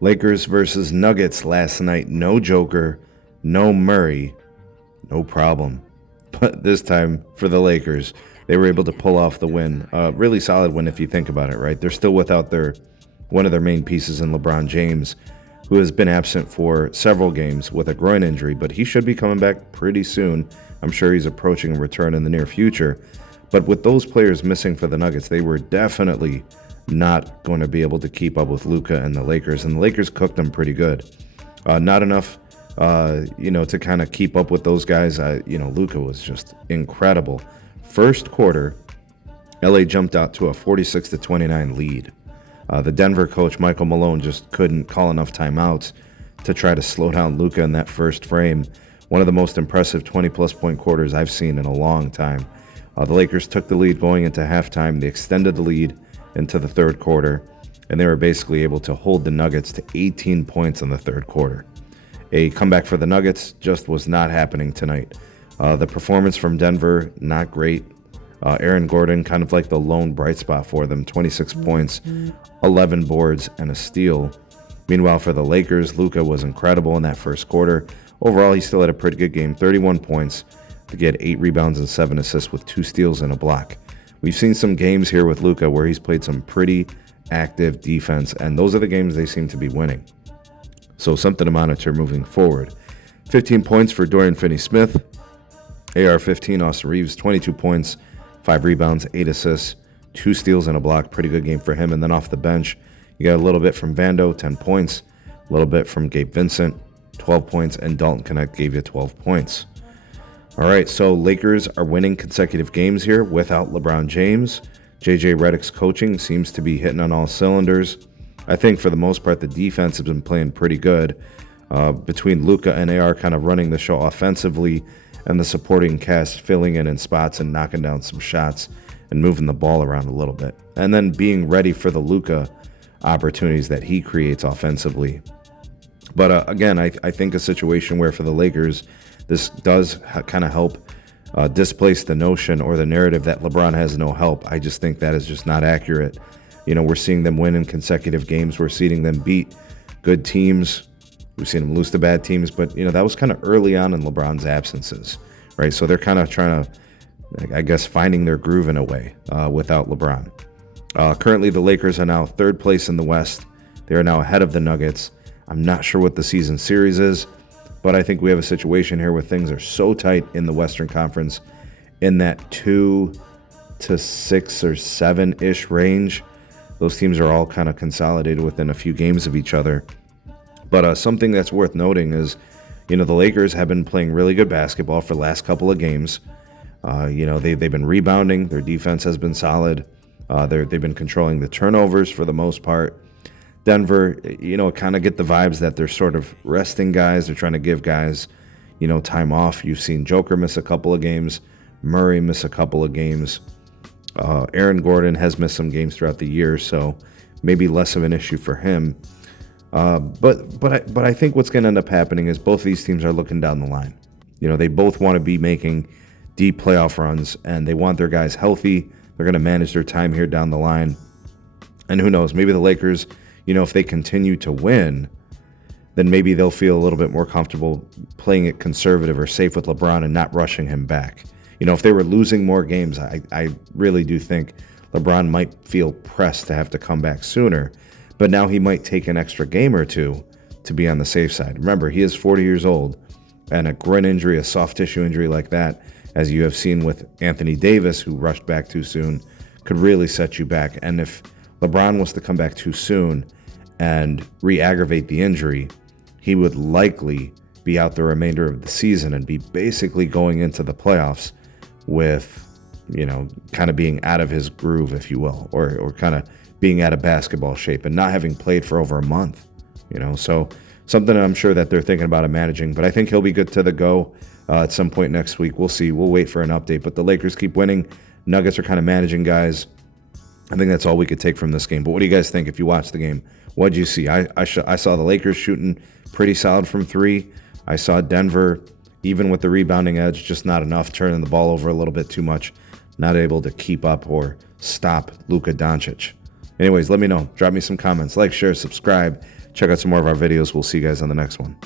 Lakers versus Nuggets last night. No Joker, no Murray, no problem. But this time for the Lakers, they were able to pull off the win. Really solid win if you think about it, right? They're still without one of their main pieces in LeBron James, who has been absent for several games with a groin injury, but he should be coming back pretty soon. I'm sure he's approaching a return in the near future. But with those players missing for the Nuggets, they were definitely not going to be able to keep up with Luka and the Lakers, and the Lakers cooked them pretty good. Not enough, to kind of keep up with those guys. Luka was just incredible. First quarter, LA jumped out to a 46-29 lead. The Denver coach, Michael Malone, just couldn't call enough timeouts to try to slow down Luka in that first frame. One of the most impressive 20-plus point quarters I've seen in a long time. The Lakers took the lead going into halftime. They extended the lead into the third quarter, and they were basically able to hold the Nuggets to 18 points in the third quarter. A comeback for the Nuggets just was not happening tonight. The performance from Denver, not great. Aaron Gordon, kind of like the lone bright spot for them, 26 points, 11 boards, and a steal. Meanwhile, for the Lakers, Luka was incredible in that first quarter. Overall, he still had a pretty good game, 31 points to get 8 rebounds and 7 assists with 2 steals and a block. We've seen some games here with Luka where he's played some pretty active defense, and those are the games they seem to be winning. So something to monitor moving forward. 15 points for Dorian Finney-Smith. AR-15, Austin Reeves, 22 points, 5 rebounds, 8 assists, 2 steals and a block. Pretty good game for him. And then off the bench, you got a little bit from Vando, 10 points, a little bit from Gabe Vincent, 12 points, and Dalton Connect gave you 12 points. All right, so Lakers are winning consecutive games here without LeBron James. JJ Redick's coaching seems to be hitting on all cylinders. I think for the most part, the defense has been playing pretty good. Between Luka and AR kind of running the show offensively, and the supporting cast filling in spots and knocking down some shots and moving the ball around a little bit. And then being ready for the Luka opportunities that he creates offensively. But again, I think a situation where for the Lakers, this does kind of help displace the notion or the narrative that LeBron has no help. I just think that is just not accurate. We're seeing them win in consecutive games. We're seeing them beat good teams. We've seen them lose to bad teams, but that was kind of early on in LeBron's absences, right? So they're kind of trying to, I guess, finding their groove in a way without LeBron. Currently, the Lakers are now third place in the West. They are now ahead of the Nuggets. I'm not sure what the season series is, but I think we have a situation here where things are so tight in the Western Conference in that 2 to 6 or 7-ish range. Those teams are all kind of consolidated within a few games of each other. But something that's worth noting is, the Lakers have been playing really good basketball for the last couple of games. They've been rebounding. Their defense has been solid. They've been controlling the turnovers for the most part. Denver, kind of get the vibes that they're sort of resting guys. They're trying to give guys, time off. You've seen Joker miss a couple of games. Murray miss a couple of games. Aaron Gordon has missed some games throughout the year, so maybe less of an issue for him. But I think what's going to end up happening is both of these teams are looking down the line. They both want to be making deep playoff runs, and they want their guys healthy. They're going to manage their time here down the line. And who knows, maybe the Lakers, if they continue to win, then maybe they'll feel a little bit more comfortable playing it conservative or safe with LeBron and not rushing him back. If they were losing more games, I really do think LeBron might feel pressed to have to come back sooner. But now he might take an extra game or two to be on the safe side. Remember, he is 40 years old, and a groin injury, a soft tissue injury like that, as you have seen with Anthony Davis, who rushed back too soon, could really set you back. And if LeBron was to come back too soon and re-aggravate the injury, he would likely be out the remainder of the season and be basically going into the playoffs with, kind of being out of his groove, if you will, or kind of being out of basketball shape and not having played for over a month, so something I'm sure that they're thinking about managing, but I think he'll be good to the go at some point next week. We'll see. We'll wait for an update, but the Lakers keep winning. Nuggets are kind of managing guys. I think that's all we could take from this game. But what do you guys think if you watched the game? What did you see? I saw the Lakers shooting pretty solid from 3. I saw Denver, even with the rebounding edge, just not enough, turning the ball over a little bit too much, not able to keep up or stop Luka Doncic. Anyways, let me know. Drop me some comments. Like, share, subscribe. Check out some more of our videos. We'll see you guys on the next one.